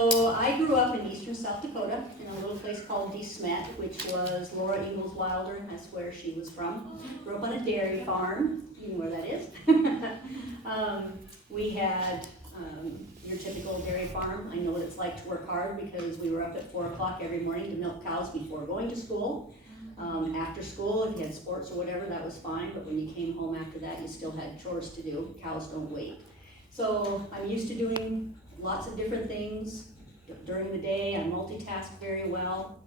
So I grew up in eastern South Dakota in a little place called DeSmet, which was Laura Ingalls Wilder, and that's where she was from. Grew up on a dairy farm, you know where that is. We had your typical dairy farm. I know what it's like to work hard because we were up at 4 o'clock every morning to milk cows before going to school. After school, if you had sports or whatever, that was fine, but when you came home after that, you still had chores to do. Cows don't wait. So I'm used to doing lots of different things during the day. I multitask very well.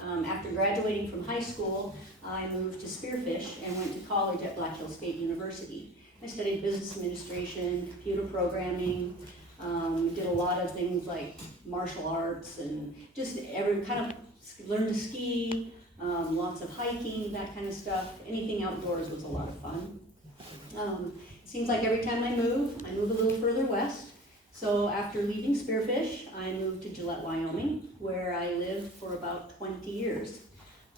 After graduating from high school, I moved to Spearfish and went to college at Black Hills State University. I studied business administration, computer programming, did a lot of things like martial arts and just every kind of learned to ski, lots of hiking, that kind of stuff. Anything outdoors was a lot of fun. It seems like every time I move a little further west. So after leaving Spearfish, I moved to Gillette, Wyoming, where I lived for about 20 years.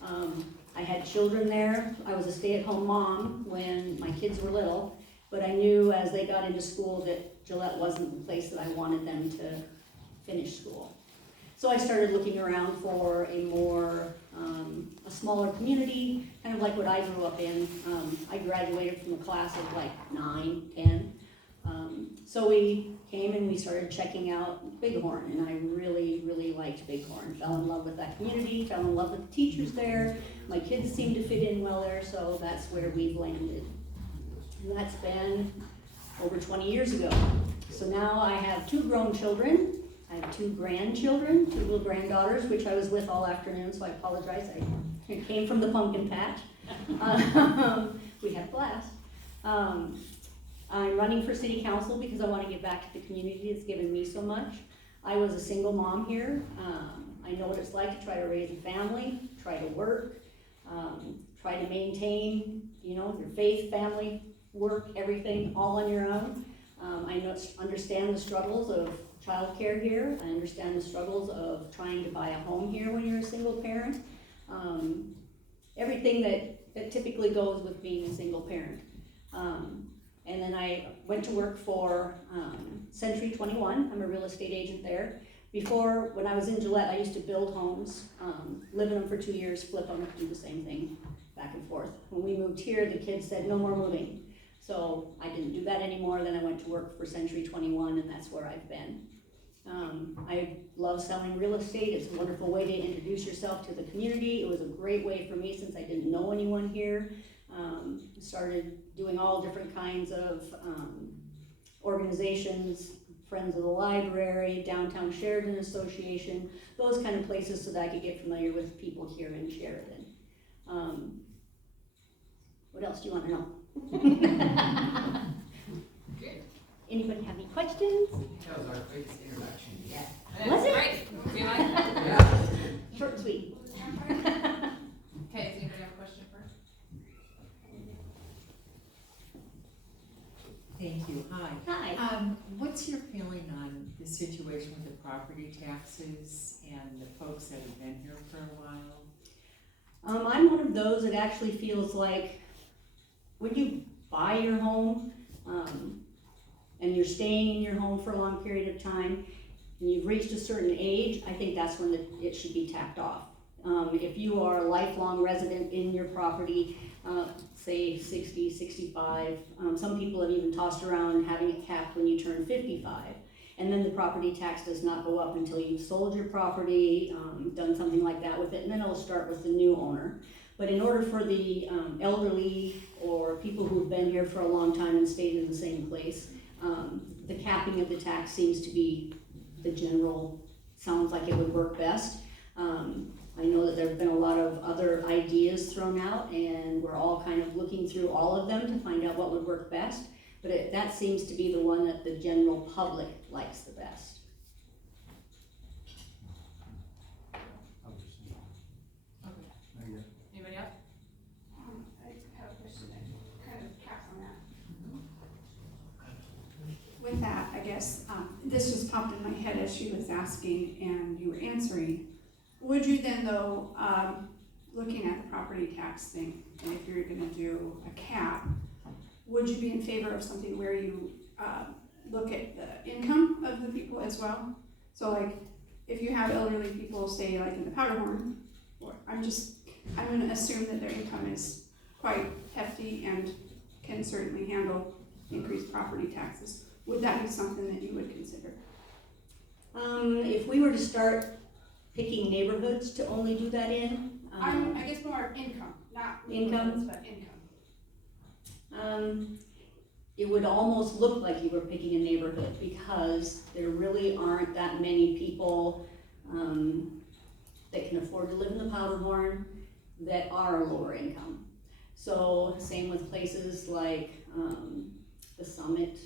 I had children there. I was a stay-at-home mom when my kids were little, but I knew as they got into school that Gillette wasn't the place that I wanted them to finish school. So I started looking around for a more, a smaller community, kind of like what I grew up in. I graduated from a class of like 9, 10. So we came and we started checking out Bighorn, and I really, really liked Bighorn. Fell in love with that community, fell in love with the teachers there. My kids seemed to fit in well there, so that's where we've landed. And that's been over 20 years ago. So now I have 2 grown children. I have 2 grandchildren, 2 little granddaughters, which I was with all afternoon, so I apologize. I came from the pumpkin patch. We had a blast. I'm running for city council because I want to give back to the community that's given me so much. I was a single mom here. I know what it's like to try to raise a family, try to work, try to maintain, your faith, family, work, everything all on your own. I understand the struggles of childcare here. I understand the struggles of trying to buy a home here when you're a single parent. Everything that typically goes with being a single parent. And then I went to work for Century 21. I'm a real estate agent there. Before, when I was in Gillette, I used to build homes, live in them for 2 years, flip them, do the same thing, back and forth. When we moved here, the kids said, no more moving. So I didn't do that anymore. Then I went to work for Century 21, and that's where I've been. I love selling real estate. It's a wonderful way to introduce yourself to the community. It was a great way for me since I didn't know anyone here. Started doing all different kinds of organizations, Friends of the Library, Downtown Sheridan Association, those kind of places so that I could get familiar with people here in Sheridan. What else do you want to know? Good. Anybody have any questions? That was our quickest introduction yet. Was it? Great. We like that. Yeah. Short and sweet. Okay, does anybody have a question first? Thank you, hi. Hi. What's your feeling on the situation with the property taxes and the folks that have been here for a while? I'm one of those that actually feels like when you buy your home, and you're staying in your home for a long period of time, and you've reached a certain age, I think that's when it should be tapped off. If you are a lifelong resident in your property, say 60, 65, some people have even tossed around having it capped when you turn 55. And then the property tax does not go up until you've sold your property, done something like that with it, and then it'll start with the new owner. But in order for the elderly or people who've been here for a long time and stayed in the same place, the capping of the tax seems to be the general, sounds like it would work best. I know that there have been a lot of other ideas thrown out, and we're all kind of looking through all of them to find out what would work best, but that seems to be the one that the general public likes the best. Okay. Anybody else? I have a question that kind of caps on that. With that, I guess, this just popped in my head as she was asking and you were answering. Would you then though, looking at the property tax thing, and if you're gonna do a cap, would you be in favor of something where you look at the income of the people as well? So like, if you have elderly people, say like in the Powderhorn, or I'm gonna assume that their income is quite hefty and can certainly handle increased property taxes. Would that be something that you would consider? If we were to start picking neighborhoods to only do that in, I guess more income, not Income? neighborhoods, but income. it would almost look like you were picking a neighborhood because there really aren't that many people that can afford to live in the Powderhorn that are lower income. So same with places like the Summit,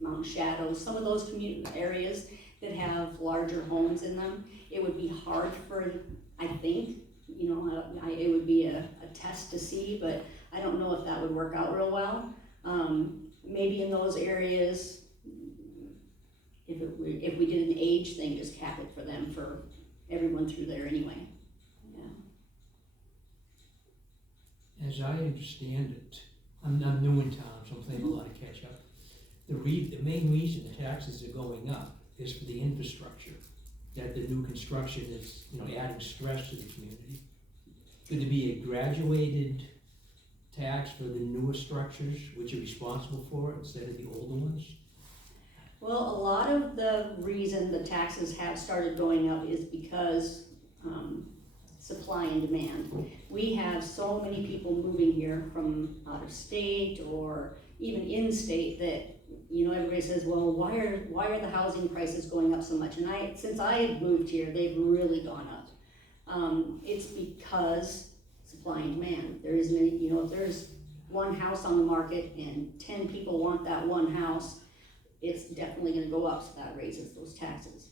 Mount Shadows, some of those community areas that have larger homes in them. It would be hard for, I think, you know, it would be a test to see, but I don't know if that would work out real well. Maybe in those areas, if we did an age thing, just cap it for them, for everyone through there anyway. Yeah. As I understand it, I'm new in town, so I'm playing a lot of catch up. The main reason the taxes are going up is for the infrastructure, that the new construction is, you know, adding stress to the community. Could there be a graduated tax for the newer structures, which are responsible for it, instead of the older ones? Well, a lot of the reason the taxes have started going up is because supply and demand. We have so many people moving here from out of state or even in state that, you know, everybody says, well, why are the housing prices going up so much? And since I have moved here, they've really gone up. It's because supply and demand. There isn't any, you know, if there's one house on the market and 10 people want that one house, it's definitely gonna go up, so that raises those taxes.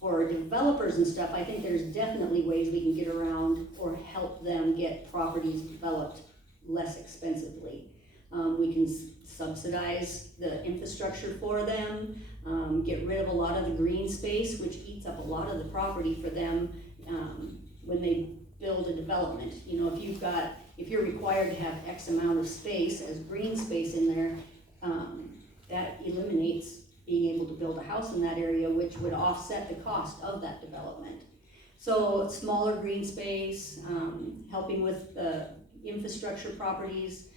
For developers and stuff, I think there's definitely ways we can get around or help them get properties developed less expensively. We can subsidize the infrastructure for them, get rid of a lot of the green space, which eats up a lot of the property for them when they build a development. You know, if you're required to have X amount of space as green space in there, that eliminates being able to build a house in that area, which would offset the cost of that development. So smaller green space, helping with the infrastructure properties.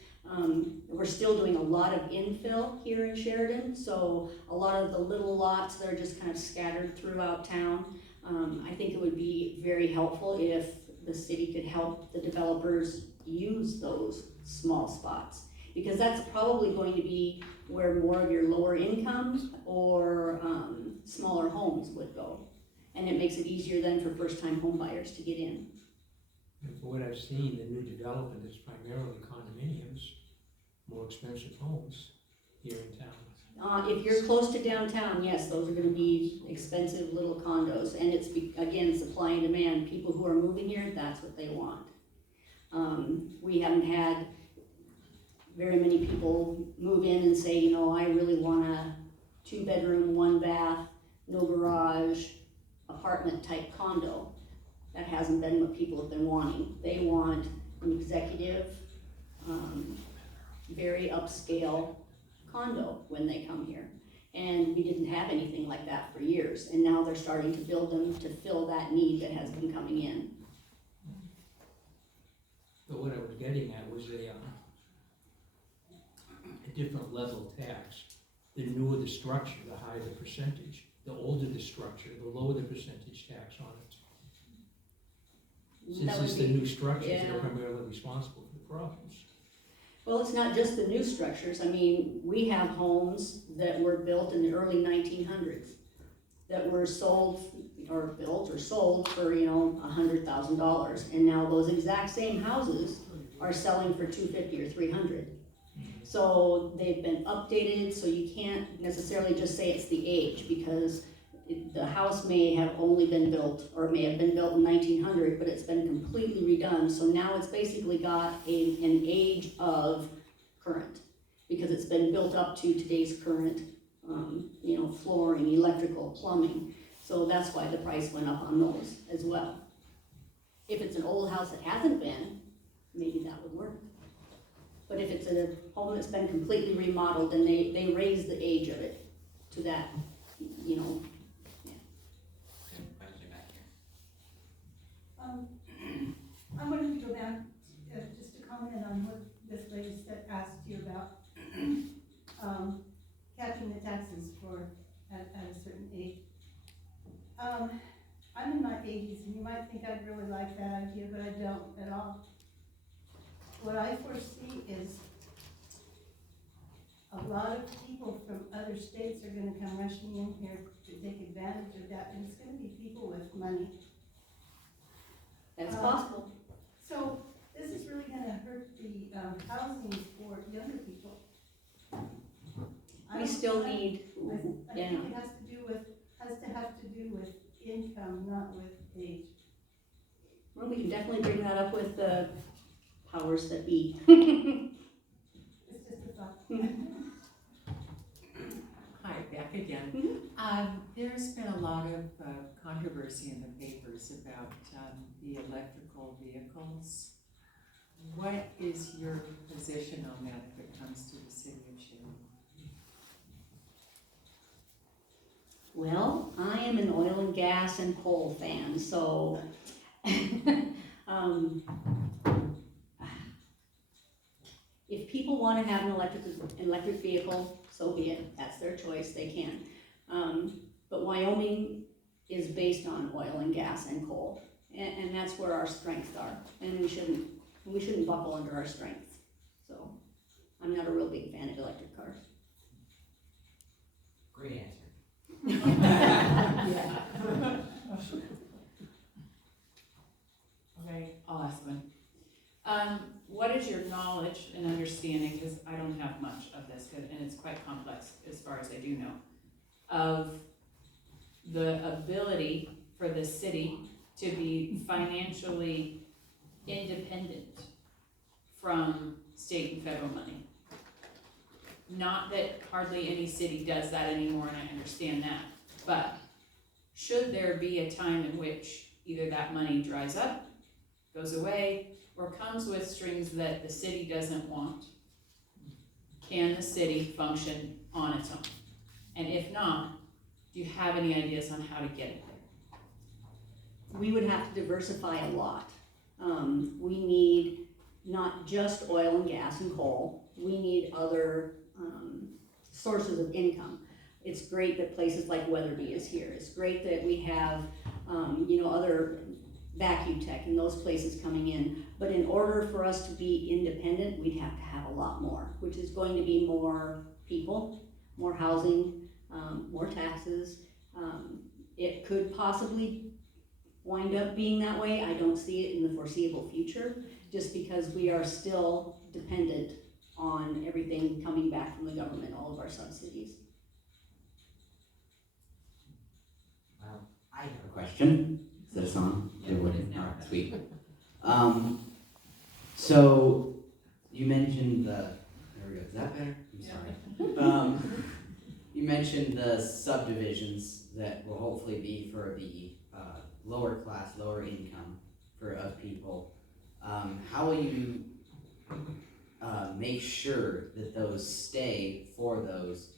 We're still doing a lot of infill here in Sheridan, so a lot of the little lots that are just kind of scattered throughout town. I think it would be very helpful if the city could help the developers use those small spots, because that's probably going to be where more of your lower income or smaller homes would go. And it makes it easier then for first-time home buyers to get in. And for what I've seen, the new development is primarily condominiums, more expensive homes here in town. If you're close to downtown, yes, those are gonna be expensive little condos, and it's, again, supply and demand. People who are moving here, that's what they want. We haven't had very many people move in and say, you know, I really want a 2-bedroom, 1-bath, no garage, apartment type condo. That hasn't been what people have been wanting. They want an executive, very upscale condo when they come here. And we didn't have anything like that for years, and now they're starting to build them to fill that need that has been coming in. But what I was getting at was a different level tax. The newer the structure, the higher the percentage. The older the structure, the lower the percentage tax on it. Since That would it's the be- new structures that yeah. are primarily responsible for the problems. Well, it's not just the new structures. I mean, we have homes that were built in the early 1900s that were sold or built or sold for, you know, $100,000. And now those exact same houses are selling for $250 or $300. So they've been updated, so you can't necessarily just say it's the age, because the house may have only been built, or it may have been built in 1900, but it's been completely redone. So now it's basically got an age of current, because it's been built up to today's current, you know, flooring, electrical, plumbing. So that's why the price went up on those as well. If it's an old house that hasn't been, maybe that would work. But if it's a home that's been completely remodeled, then they raise the age of it to that, you know. I'm in my 80s, and you might think I'd really like that idea, but I don't at all. What I foresee is a lot of people from other states are gonna come rushing in here to take advantage of that, and it's gonna be people with money. That's possible. So this is really gonna hurt the housing for younger people. We still need, I yeah. think it has to have to do with income, not with age. Well, we can definitely bring that up with the powers that be. It's just a thought. Hi, back again. There's been a lot of controversy in the papers about the electrical vehicles. What is your position on that if it comes to the city of Sharon? Well, I am an oil and gas and coal fan, so if people want to have an electric vehicle, so be it. That's their choice. They can. But Wyoming is based on oil and gas and coal, and that's where our strengths are. And we shouldn't buckle under our strengths. So I'm not a real big fan of electric cars. Great answer. Okay, I'll ask one. What is your knowledge and understanding, because I don't have much of this, and it's quite complex as far as I do know, of the ability for the city to be financially independent from state and federal money? Not that hardly any city does that anymore, and I understand that, but should there be a time in which either that money dries up, goes away, or comes with strings that the city doesn't want, can the city function on its own? And if not, do you have any ideas on how to get it there? We would have to diversify a lot. We need not just oil and gas and coal. We need other sources of income. It's great that places like Weatherby is here. It's great that we have, other vacuum tech and those places coming in. But in order for us to be independent, we'd have to have a lot more, which is going to be more people, more housing, more taxes. It could possibly wind up being that way. I don't see it in the foreseeable future, just because we are still dependent on everything coming back from the government, all of our subsidies. Well, I have a question. Is this on? Yeah, it is now. Alright, sweet. So you mentioned there we go. Is that better? I'm sorry. You mentioned the subdivisions that will hopefully be for the lower class, lower income of people. How will you make sure that those stay for those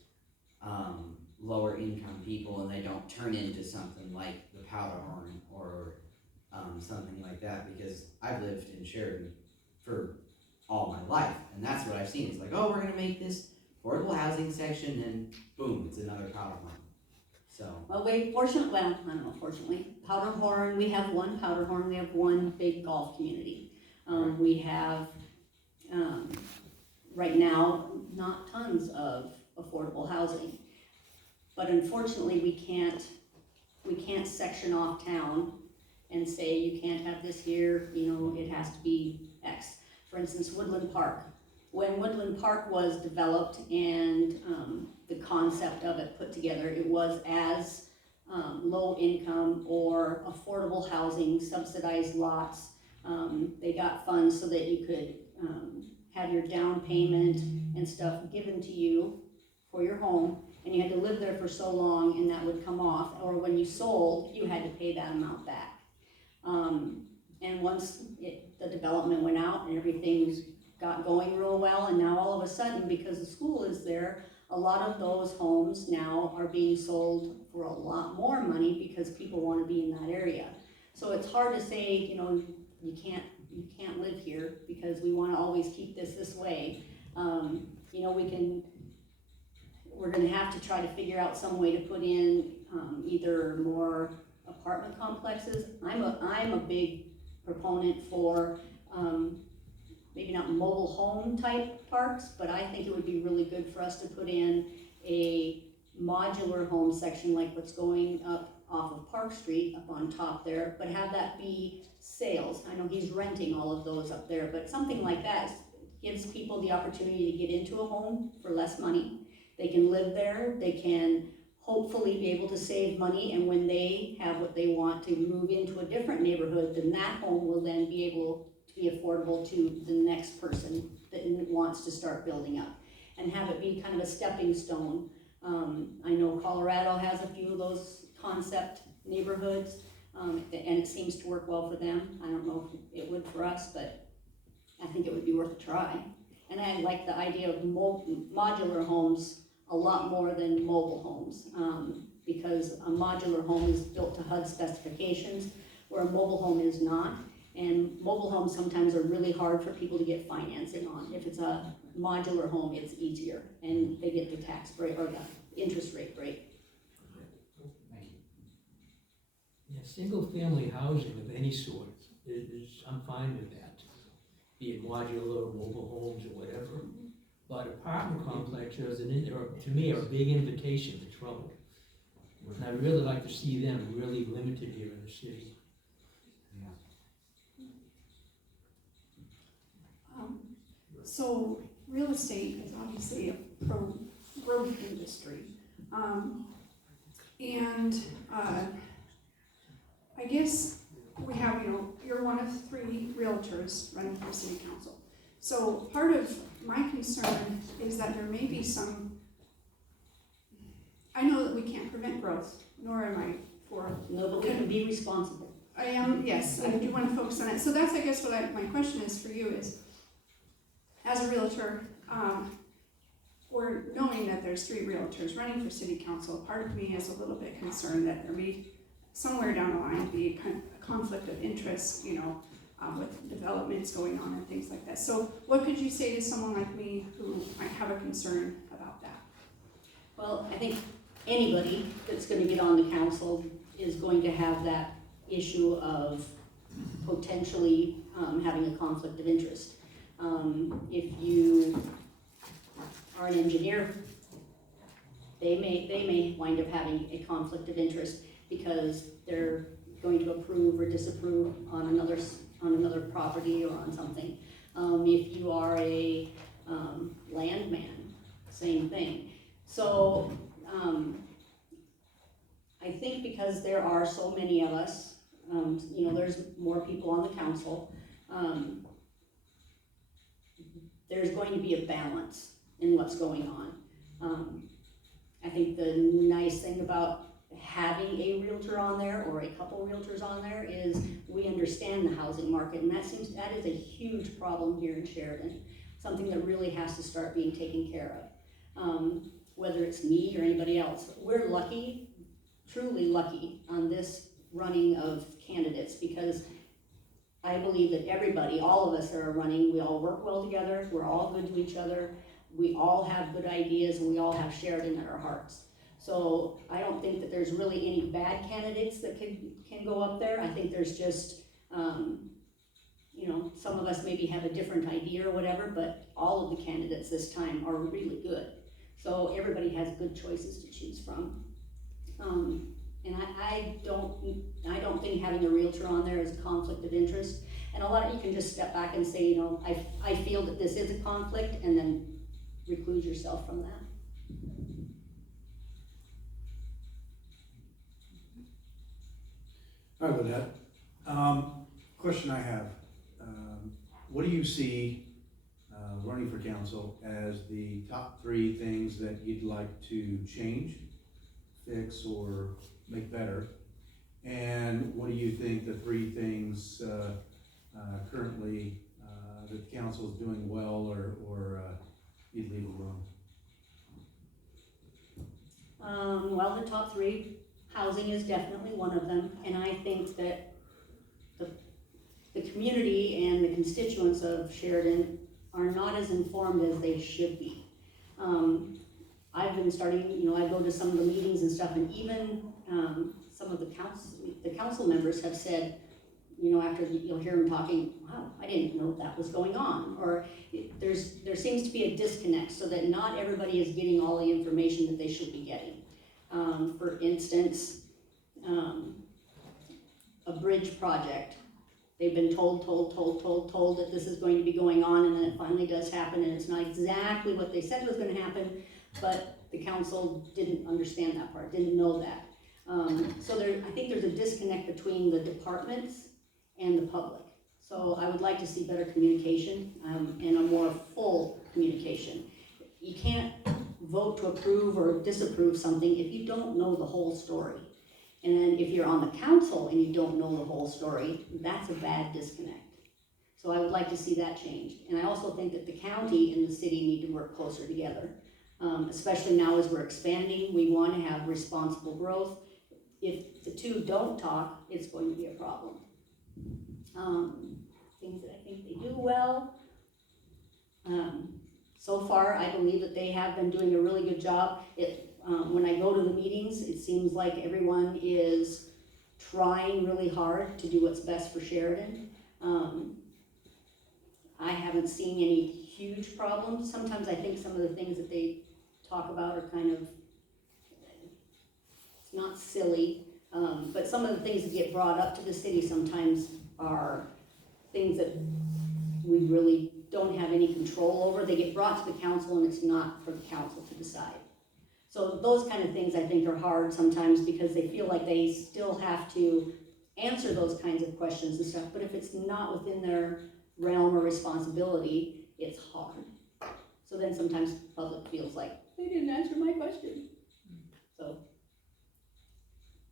lower income people and they don't turn into something like the Powderhorn or something like that? Because I've lived in Sheridan for all my life, and that's what I've seen. It's like, oh, we're gonna make this affordable housing section, and boom, it's another Powderhorn. So. Well, fortunately, Powderhorn, we have one Powderhorn, we have one big golf community. We have, right now, not tons of affordable housing. But unfortunately, we can't section off town and say you can't have this here, it has to be X. For instance, Woodland Park. When Woodland Park was developed and the concept of it put together, it was as low income or affordable housing, subsidized lots. They got funds so that you could have your down payment and stuff given to you for your home, and you had to live there for so long and that would come off, or when you sold, you had to pay that amount back. And once the development went out and everything got going real well, and now all of a sudden, because the school is there, a lot of those homes now are being sold for a lot more money because people want to be in that area. So it's hard to say, you can't live here because we want to always keep this way. We're going to have to try to figure out some way to put in either more apartment complexes. I'm a big proponent for, maybe not mobile home type parks, but I think it would be really good for us to put in a modular home section like what's going up off of Park Street up on top there, but have that be sales. I know he's renting all of those up there, but something like that gives people the opportunity to get into a home for less money. They can live there, they can hopefully be able to save money, and when they have what they want to move into a different neighborhood, then that home will then be able to be affordable to the next person that wants to start building up, and have it be kind of a stepping stone. I know Colorado has a few of those concept neighborhoods, and it seems to work well for them. I don't know if it would for us, but I think it would be worth a try. And I like the idea of modular homes a lot more than mobile homes, because a modular home is built to HUD specifications, where a mobile home is not. And mobile homes sometimes are really hard for people to get financing on. If it's a modular home, it's easier, and they get the tax break, or the interest rate break. Thank you. Yeah, single-family housing of any sort I'm fine with that, be it modular, mobile homes, or whatever. But apartment complexes, to me, are a big invitation to trouble. And I'd really like to see them really limited here in the city. So real estate is obviously a growth industry. I guess we have, you're one of 3 realtors running for city council. So part of my concern is that there may be I know that we can't prevent growth, nor am I for. No, but we can be responsible. I am, yes, I do want to focus on it. So that's, I guess, my question is for you is, as a realtor, or knowing that there's 3 realtors running for city council, part of me is a little bit concerned that there may, somewhere down the line, be a conflict of interest, with developments going on and things like that. So what could you say to someone like me who might have a concern about that? Well, I think anybody that's gonna get on the council is going to have that issue of potentially having a conflict of interest. If you are an engineer, they may wind up having a conflict of interest because they're going to approve or disapprove on another property or on something. If you are a landman, same thing. So I think because there are so many of us, there's more people on the council, there's going to be a balance in what's going on. I think the nice thing about having a realtor on there or a couple realtors on there is we understand the housing market, and that is a huge problem here in Sheridan, something that really has to start being taken care of. Whether it's me or anybody else, we're lucky, truly lucky on this running of candidates, because I believe that everybody, all of us that are running, we all work well together, we're all good to each other, we all have good ideas, and we all have Sheridan at our hearts. So I don't think that there's really any bad candidates that can go up there. I think there's just, some of us maybe have a different idea or whatever, but all of the candidates this time are really good. So everybody has good choices to choose from. And I don't think having a realtor on there is a conflict of interest. And a lot of you can just step back and say, I feel that this is a conflict, and then recluse yourself from that. Hi, Lynette. Question I have, what do you see running for council as the top 3 things that you'd like to change, fix, or make better? And what do you think the 3 things currently that the council is doing well, or you'd leave alone? Well, the top 3, housing is definitely one of them, and I think that the community and the constituents of Sheridan are not as informed as they should be. I've been starting, I go to some of the meetings and stuff, and even some of the council members have said, you know, after you'll hear them talking, wow, I didn't know that was going on. Or there seems to be a disconnect so that not everybody is getting all the information that they should be getting. For instance, a bridge project. They've been told that this is going to be going on, and then it finally does happen, and it's not exactly what they said was gonna happen, but the council didn't understand that part, didn't know that. So I think there's a disconnect between the departments and the public. So I would like to see better communication, and a more full communication. You can't vote to approve or disapprove something if you don't know the whole story. And then if you're on the council and you don't know the whole story, that's a bad disconnect. So I would like to see that changed. And I also think that the county and the city need to work closer together. Especially now as we're expanding, we want to have responsible growth. If the two don't talk, it's going to be a problem. Things that I think they do well. So far, I believe that they have been doing a really good job. When I go to the meetings, it seems like everyone is trying really hard to do what's best for Sheridan. I haven't seen any huge problems. Sometimes I think some of the things that they talk about are kind of, it's not silly, but some of the things that get brought up to the city sometimes are things that we really don't have any control over. They get brought to the council and it's not for the council to decide. So those kind of things I think are hard sometimes because they feel like they still have to answer those kinds of questions and stuff, but if it's not within their realm or responsibility, it's hard. So then sometimes the public feels like, they didn't answer my question. So,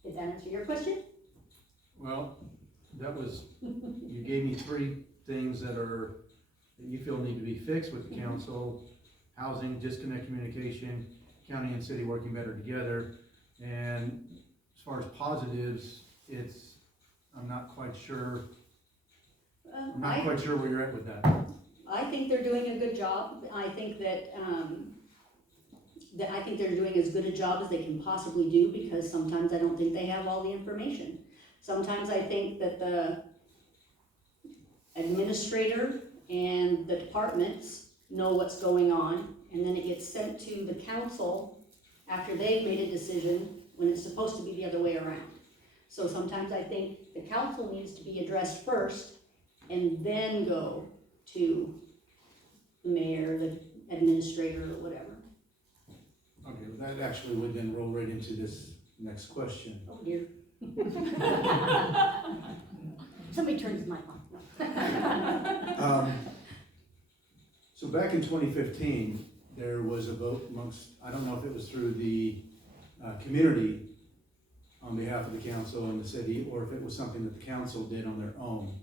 did that answer your question? Well, you gave me 3 things that you feel need to be fixed with the council: housing, disconnect communication, county and city working better together. And as far as positives, I'm not quite sure. I'm not quite sure where you're at with that. I think they're doing a good job. I think that I think they're doing as good a job as they can possibly do, because sometimes I don't think they have all the information. Sometimes I think that the administrator and the departments know what's going on, and then it gets sent to the council after they've made a decision when it's supposed to be the other way around. So sometimes I think the council needs to be addressed first and then go to the mayor, the administrator, or whatever. Okay, well, that actually would then roll right into this next question. Oh dear. Somebody turns the mic on. So back in 2015, there was a vote amongst, I don't know if it was through the community on behalf of the council and the city, or if it was something that the council did on their own.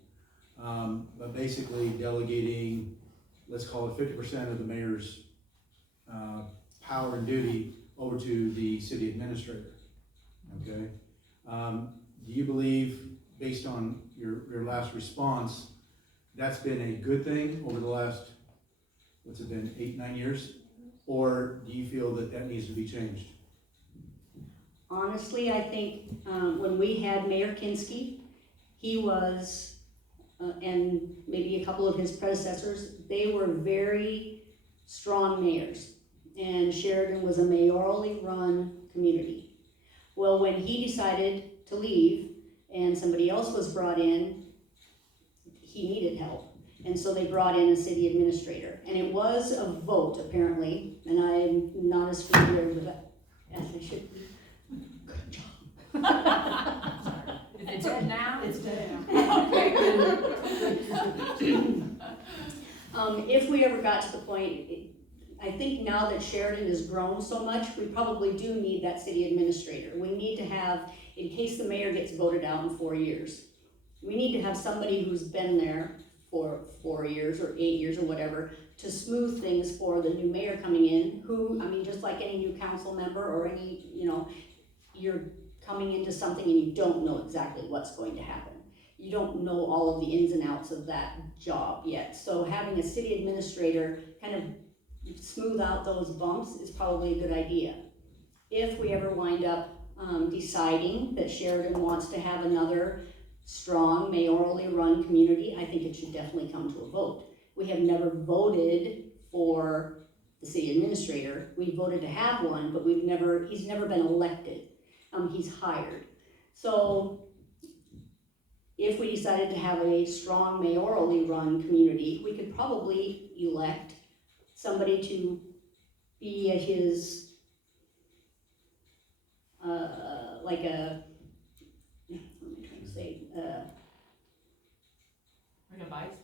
But basically delegating, let's call it 50% of the mayor's power and duty over to the city administrator, okay? Do you believe, based on your last response, that's been a good thing over the last, what's it been, 8-9 years? Or do you feel that that needs to be changed? Honestly, I think when we had Mayor Kinski, he was, and maybe a couple of his predecessors, they were very strong mayors. And Sheridan was a mayorally run community. Well, when he decided to leave and somebody else was brought in, he needed help. And so they brought in a city administrator. And it was a vote, apparently, and I'm not as familiar with it as I should be. Good job. It's dead now? It's dead. Okay, good. If we ever got to the point, I think now that Sheridan has grown so much, we probably do need that city administrator. We need to have, in case the mayor gets voted out in 4 years, we need to have somebody who's been there for 4 years or 8 years or whatever to smooth things for the new mayor coming in, who, I mean, just like any new council member or any, you're coming into something and you don't know exactly what's going to happen. You don't know all of the ins and outs of that job yet. So having a city administrator kind of smooth out those bumps is probably a good idea. If we ever wind up deciding that Sheridan wants to have another strong mayorally run community, I think it should definitely come to a vote. We have never voted for the city administrator. We voted to have one, but he's never been elected. He's hired. So if we decided to have a strong mayorally run community, we could probably elect somebody to be his, like a, what am I trying to say? Like a vice?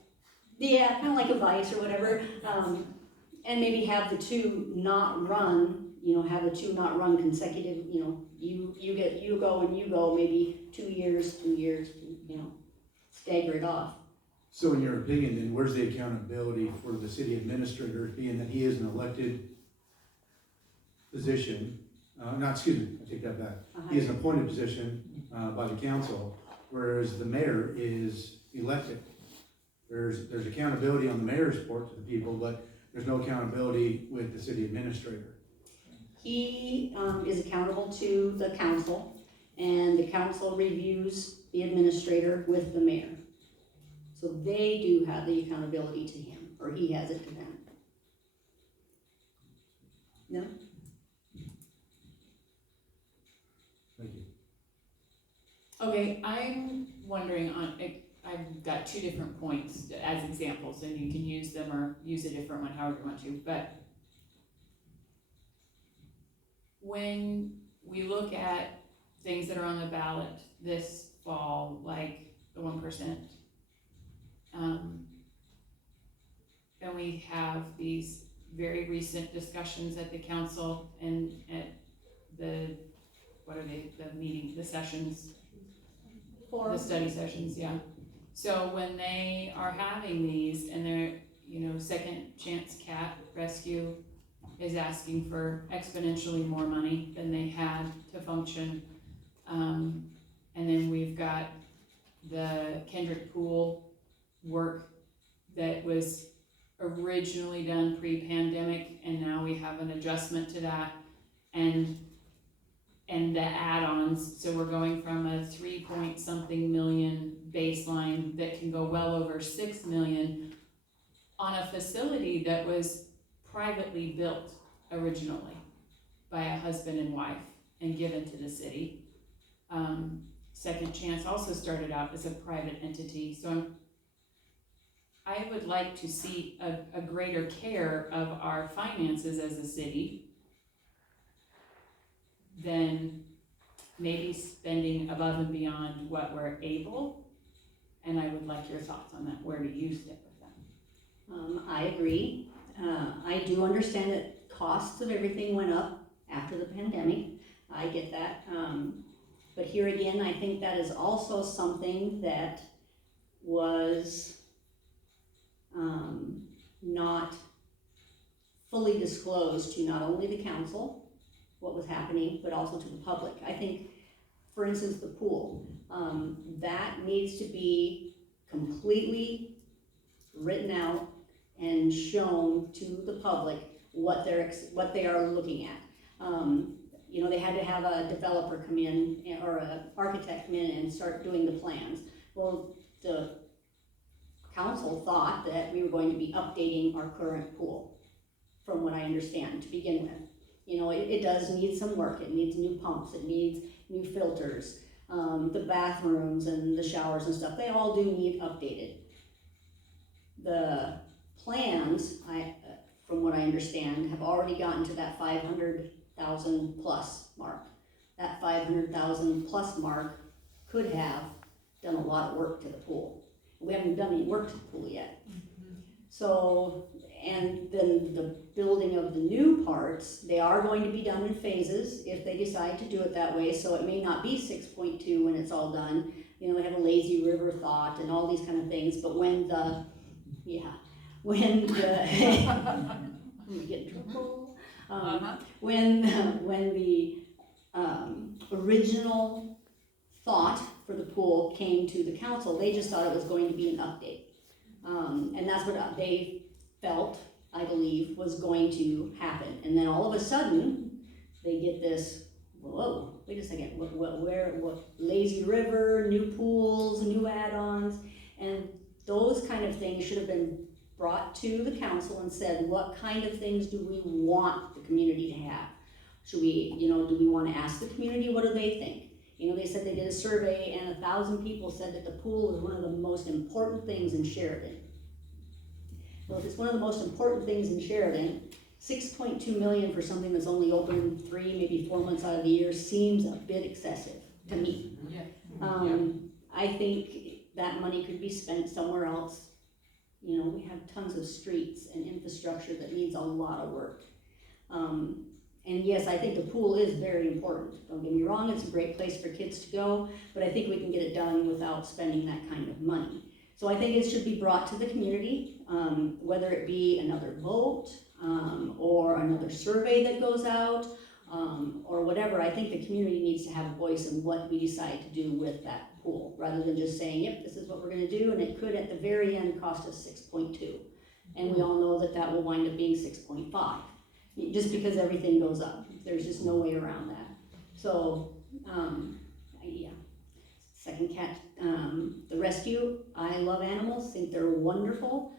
Yeah, kind of like a vice or whatever, and maybe have the two not run, have the two not run consecutive, you go and you go, maybe 2 years, stagger it off. So in your opinion, then, where's the accountability for the city administrator, being that he is an elected position? I take that back. He is an appointed position by the council, whereas the mayor is elected. There's accountability on the mayor's part to the people, but there's no accountability with the city administrator. He is accountable to the council, and the council reviews the administrator with the mayor. So they do have the accountability to him, or he has it to them. No? Thank you. Okay, I'm wondering I've got 2 different points as examples, and you can use them or use a different one, however you want to, but when we look at things that are on the ballot this fall, like the 1%, and we have these very recent discussions at the council and at the, the sessions, the study sessions, yeah. So when they are having these and they're, Second Chance Cat Rescue is asking for exponentially more money than they had to function. And then we've got the Kendrick Pool work that was originally done pre-pandemic, and now we have an adjustment to that, and the add-ons. So we're going from a 3-point-something million baseline that can go well over 6 million on a facility that was privately built originally by a husband and wife and given to the city. Second Chance also started out as a private entity, so I would like to see a greater care of our finances as a city than maybe spending above and beyond what we're able. And I would like your thoughts on that, where do you stick with that? I agree. I do understand that costs of everything went up after the pandemic. I get that. But here again, I think that is also something that was not fully disclosed to not only the council, what was happening, but also to the public. I think, for instance, the pool, that needs to be completely written out and shown to the public what they are looking at. They had to have a developer come in, or an architect come in and start doing the plans. Well, the council thought that we were going to be updating our current pool, from what I understand, to begin with. It does need some work. It needs new pumps, it needs new filters, the bathrooms and the showers and stuff, they all do need updated. The plans, from what I understand, have already gotten to that 500,000 plus mark. That 500,000 plus mark could have done a lot of work to the pool. We haven't done any work to the pool yet. So, and then the building of the new parts, they are going to be done in phases if they decide to do it that way. So it may not be 6.2 when it's all done. They have a lazy river thought and all these kind of things. But when the, when we get in trouble. When the original thought for the pool came to the council, they just thought it was going to be an update. And that's what they felt, I believe, was going to happen. And then all of a sudden, they get this, whoa, wait a second, what, lazy river, new pools, new add-ons, and those kind of things should have been brought to the council and said, what kind of things do we want the community to have? Should we, do we wanna ask the community, what do they think? They said they did a survey and 1,000 people said that the pool was one of the most important things in Sheridan. Well, if it's one of the most important things in Sheridan, 6.2 million for something that's only open 3, maybe 4 months out of the year seems a bit excessive to me. Yeah. I think that money could be spent somewhere else. We have tons of streets and infrastructure that needs a lot of work. And yes, I think the pool is very important. Don't get me wrong, it's a great place for kids to go, but I think we can get it done without spending that kind of money. So I think it should be brought to the community, whether it be another vote, or another survey that goes out, or whatever. I think the community needs to have a voice in what we decide to do with that pool, rather than just saying, yep, this is what we're gonna do, and it could at the very end cost us 6.2. And we all know that that will wind up being 6.5, just because everything goes up. There's just no way around that. So, yeah. Second cat, the rescue, I love animals, think they're wonderful.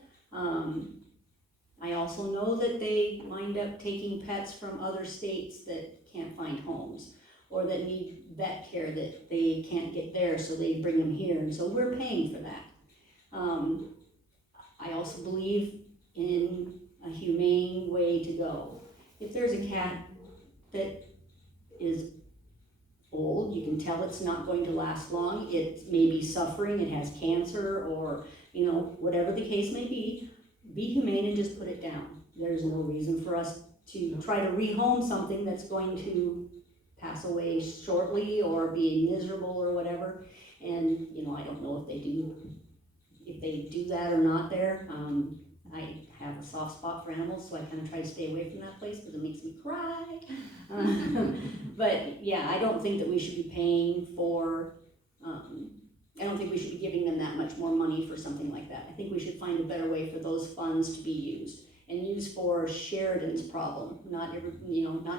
I also know that they wind up taking pets from other states that can't find homes, or that need vet care that they can't get there, so they bring them here, and so we're paying for that. I also believe in a humane way to go. If there's a cat that is old, you can tell it's not going to last long, it may be suffering, it has cancer, or whatever the case may be humane and just put it down. There's no reason for us to try to rehome something that's going to pass away shortly or be miserable or whatever. And I don't know if they do that or not there. I have a soft spot for animals, so I kind of try to stay away from that place because it makes me cry. But yeah, I don't think that we should be paying for, I don't think we should be giving them that much more money for something like that. I think we should find a better way for those funds to be used, and used for Sheridan's problem, not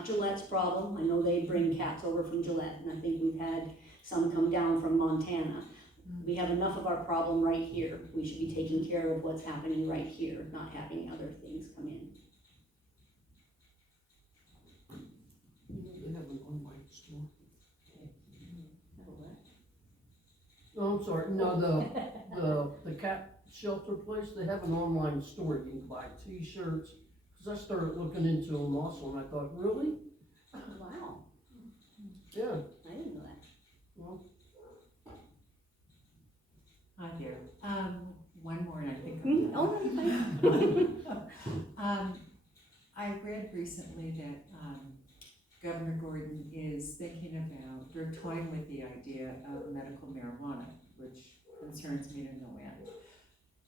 Gillette's problem. I know they bring cats over from Gillette, and I think we've had some come down from Montana. We have enough of our problem right here. We should be taking care of what's happening right here, not having other things come in. They have an online store. No, I'm sorry, no, the cat shelter place, they have an online store, you can buy t-shirts, cause I started looking into them also, and I thought, really? Oh, wow, Yeah, I didn't know that. well, Hi there. One more and I think I'm done. Oh, no, you're fine. I read recently that, Governor Gordon is thinking about, or toying with the idea of medical marijuana, which concerns me to no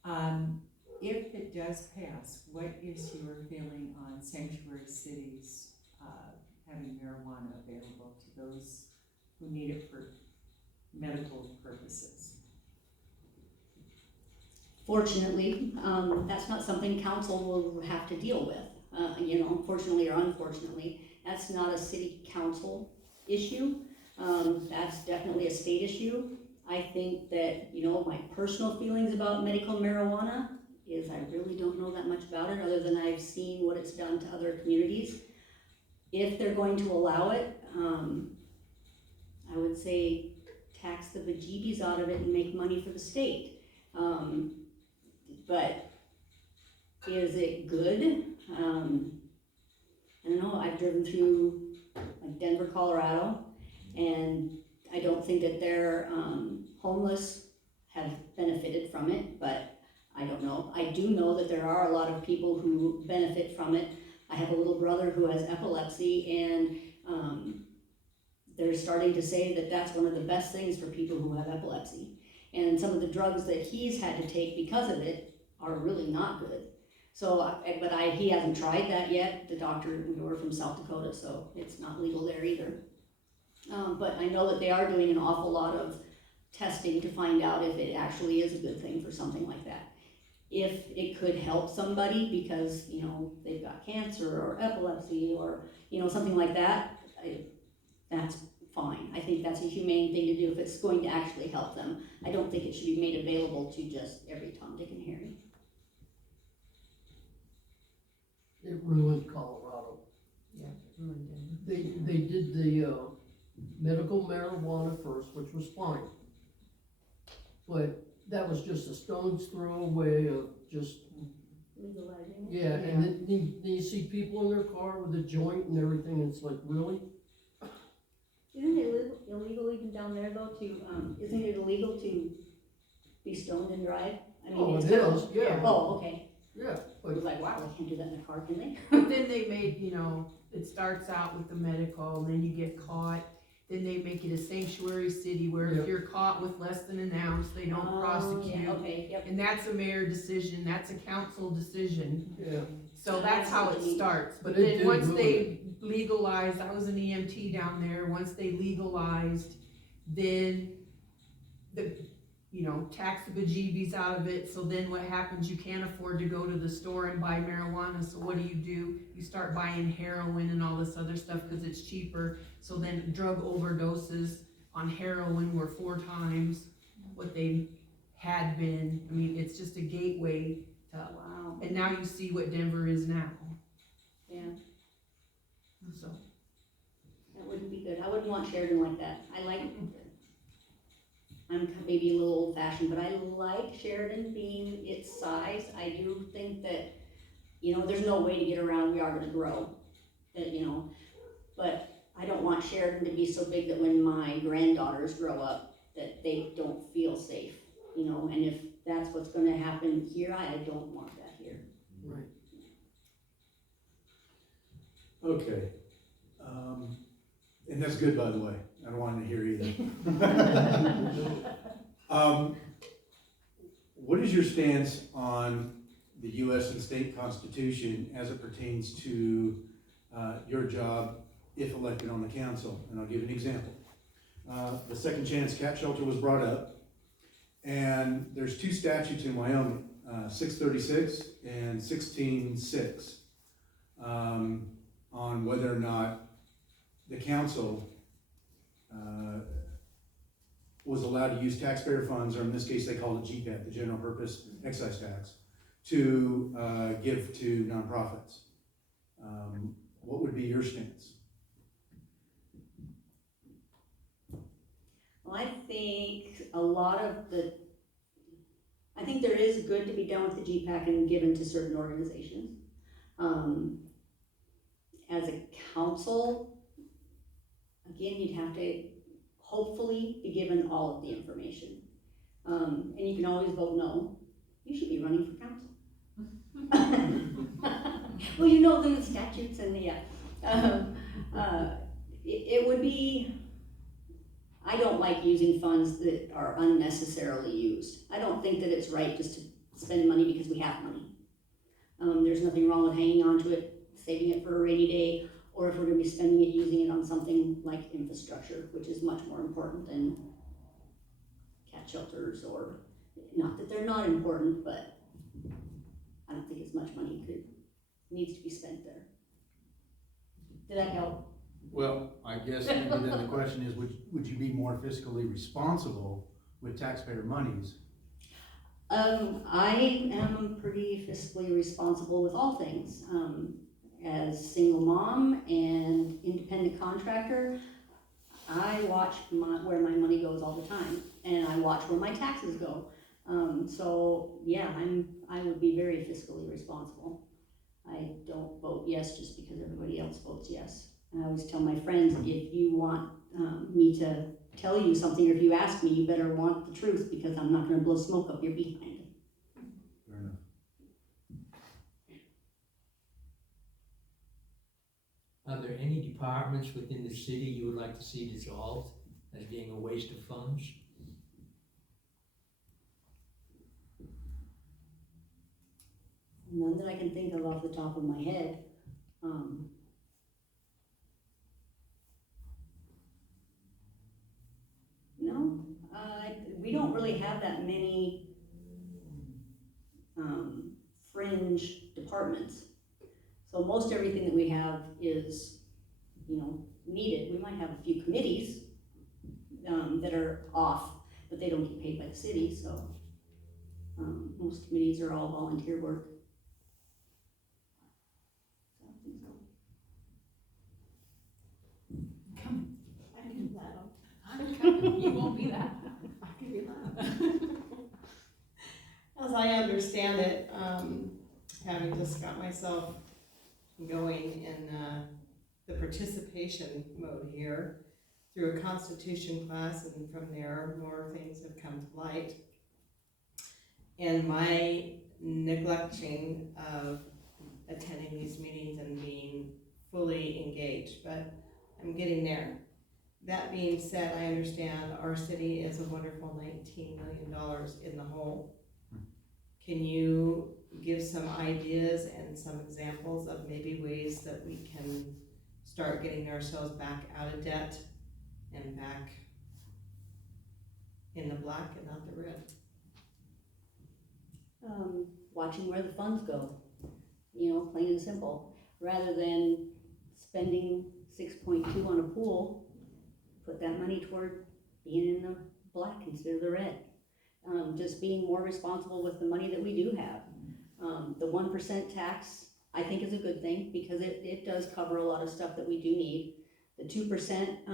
end. If it does pass, what is your feeling on sanctuary cities, having marijuana available to those who need it for medical purposes? Fortunately, that's not something council will have to deal with. Fortunately or unfortunately, that's not a city council issue. That's definitely a state issue. I think that, my personal feelings about medical marijuana is I really don't know that much about it, other than I've seen what it's done to other communities. If they're going to allow it, I would say tax the bejeebies out of it and make money for the state. But is it good? I don't know, I've driven through like Denver, Colorado, and I don't think that their homeless have benefited from it, but I don't know. I do know that there are a lot of people who benefit from it. I have a little brother who has epilepsy, and they're starting to say that that's one of the best things for people who have epilepsy. And some of the drugs that he's had to take because of it are really not good. So, he hasn't tried that yet. The doctor, we're from South Dakota, so it's not legal there either. But I know that they are doing an awful lot of testing to find out if it actually is a good thing for something like that. If it could help somebody because, they've got cancer or epilepsy or, something like that, that's fine. I think that's a humane thing to do if it's going to actually help them. I don't think it should be made available to just every Tom, Dick, and Harry. It ruined Colorado. Yeah, ruined it. They did the, medical marijuana first, which was fine. But that was just a stone's throw away of just, Legalizing it. yeah, and then you see people in their car with a joint and everything, and it's like, really? Isn't it illegal even down there though to, isn't it illegal to be stoned and drive? I mean, Oh, it's it kind of- is, yeah. Oh, okay. Yeah, I was but, like, wow, they can't do that in a car, can they? But then they made, you know, it starts out with the medical, and then you get caught, then they make it a sanctuary city where Yep. if you're caught with less than an ounce, they don't Oh, prosecute. yeah, okay, yep. And that's a mayor decision, that's a council decision, yeah, so that's how it starts. But But it then did once ruin they legalized, I was an EMT down there, once they legalized, then the, you know, tax the bejeebies out of it, so then what happens, you can't afford to go to the store and buy marijuana, so what do? You start buying heroin and all this other stuff, cause it's cheaper, so then drug overdoses on heroin were 4 times what they had been. I mean, it's just a gateway to, Wow, and now you see what Denver is now, yeah, so. that wouldn't be good. I wouldn't want Sheridan like that. I'm maybe a little old fashioned, but I like Sheridan being its size. I do think that, you know, there's no way to get around, we are gonna grow, that, you know, but I don't want Sheridan to be so big that when my granddaughters grow up, that they don't feel safe, you know, and if that's what's gonna happen here, I don't want that here. right. Okay. And that's good, by the way. I don't want to hear either. What is your stance on the U.S. and state constitution as it pertains to your job if elected on the council? And I'll give an example. The second chance cat shelter was brought up, and there's 2 statutes in Wyoming, 636 and 16:6, on whether or not the council was allowed to use taxpayer funds, or in this case they call it GPAT, the general purpose excise tax, to give to nonprofits. What would be your stance? Well, I think a lot of I think there is good to be done with the GPAC and given to certain organizations. As a council, again, you'd have to hopefully be given all of the information. And you can always vote no. You should be running for council. Well, you know the statutes and the, it would be, I don't like using funds that are unnecessarily used. I don't think that it's right just to spend money because we have money. There's nothing wrong with hanging on to it, saving it for a rainy day, or if we're gonna be spending it, using it on something like infrastructure, which is much more important than cat shelters, or, not that they're not important, but I don't think as much money needs to be spent there. Did that help? Well, I guess maybe then the question is, would you be more fiscally responsible with taxpayer monies? I am pretty fiscally responsible with all things. As single mom and independent contractor, I watch where my money goes all the time, and I watch where my taxes go. So yeah, I would be very fiscally responsible. I don't vote yes just because everybody else votes yes. And I always tell my friends, if you want me to tell you something, or if you ask me, you better want the truth, because I'm not gonna blow smoke up your behind. Fair enough. Are there any departments within the city you would like to see dissolved as being a waste of funds? None that I can think of off the top of my head. No, we don't really have that many fringe departments. So most everything that we have is, you know, needed. We might have a few committees, that are off, but they don't get paid by the city, so. Most committees are all volunteer work. So, I think so. I can do that. I'm coming, you won't be that. I can do that. As I understand it, having just got myself going in the participation mode here through a constitution class, and from there more things have come to light. And my neglecting of attending these meetings and being fully engaged, but I'm getting there. That being said, I understand our city is a wonderful $19 million in the hole. Can you give some ideas and some examples of maybe ways that we can start getting ourselves back out of debt and back in the black and not the red? Watching where the funds go, plain and simple. Rather than spending 6.2 on a pool, put that money toward being in the black instead of the red. Just being more responsible with the money that we do have. The 1% tax, I think, is a good thing because it does cover a lot of stuff that we do need. The 2%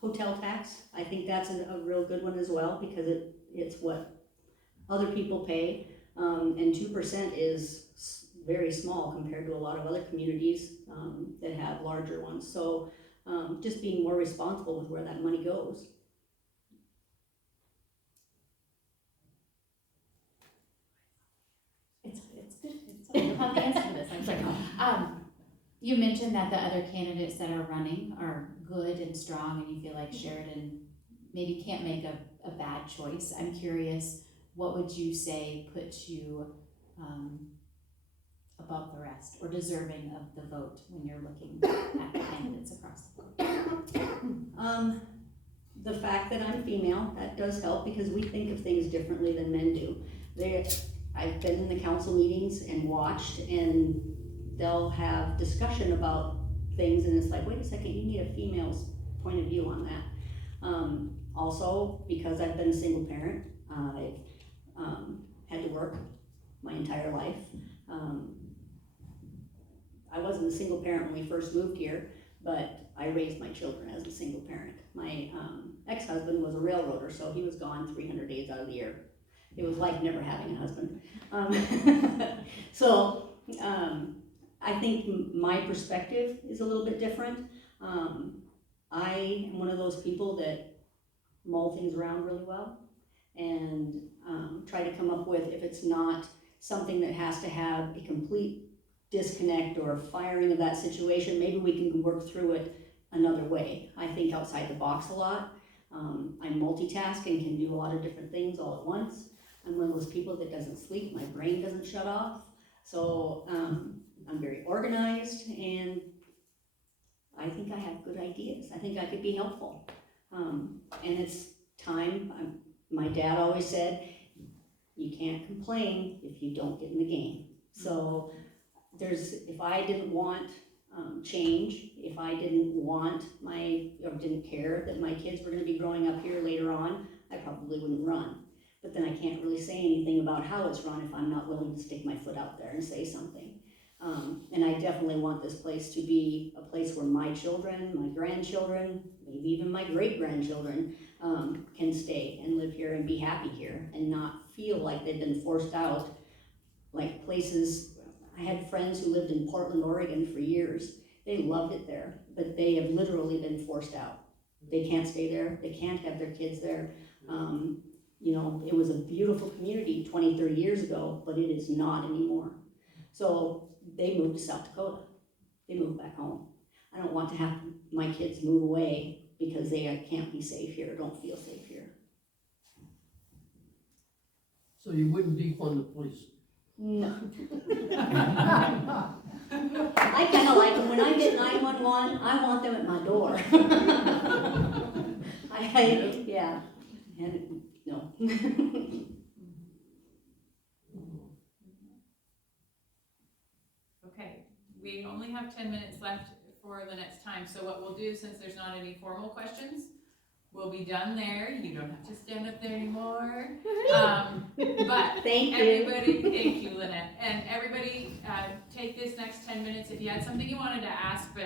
hotel tax, I think that's a real good one as well because it's what other people pay, and 2% is very small compared to a lot of other communities that have larger ones. So just being more responsible with where that money goes. It's good. You'll have the answer to this, I'm sure. You mentioned that the other candidates that are running are good and strong, and you feel like Sheridan maybe can't make a bad choice. I'm curious, what would you say puts you above the rest or deserving of the vote when you're looking at the candidates across the board? The fact that I'm female, that does help because we think of things differently than men do. I've been in the council meetings and watched, and they'll have discussion about things, and it's like, wait a second, you need a female's point of view on that. Also, because I've been a single parent, I've had to work my entire life. I wasn't a single parent when we first moved here, but I raised my children as a single parent. My ex-husband was a railroader, so he was gone 300 days out of the year. It was like never having a husband. So I think my perspective is a little bit different. I am one of those people that mull things around really well and try to come up with, if it's not something that has to have a complete disconnect or firing of that situation, maybe we can work through it another way. I think outside the box a lot. I multitask and can do a lot of different things all at once. I'm one of those people that doesn't sleep, my brain doesn't shut off. So I'm very organized, and I think I have good ideas. I think I could be helpful. And it's time. My dad always said, you can't complain if you don't get in the game. So if I didn't want change, if I didn't want or didn't care that my kids were gonna be growing up here later on, I probably wouldn't run. But then I can't really say anything about how it's run if I'm not willing to stick my foot out there and say something. And I definitely want this place to be a place where my children, my grandchildren, maybe even my great-grandchildren can stay and live here and be happy here and not feel like they've been forced out. Like places, I had friends who lived in Portland, Oregon for years. They loved it there, but they have literally been forced out. They can't stay there, they can't have their kids there. It was a beautiful community 20, 30 years ago, but it is not anymore. So they moved to South Dakota. They moved back home. I don't want to have my kids move away because they can't be safe here, don't feel safe here. So you wouldn't defund the police? No. I kind of like them. When I get 911, I want them at my door. Yeah. And no. Okay, we only have 10 minutes left for Lynette's time. So what we'll do, since there's not any formal questions, we'll be done there. You don't have to stand up there anymore. But Thank you. everybody, thank you, Lynette. And everybody, take this next 10 minutes. If you had something you wanted to ask, but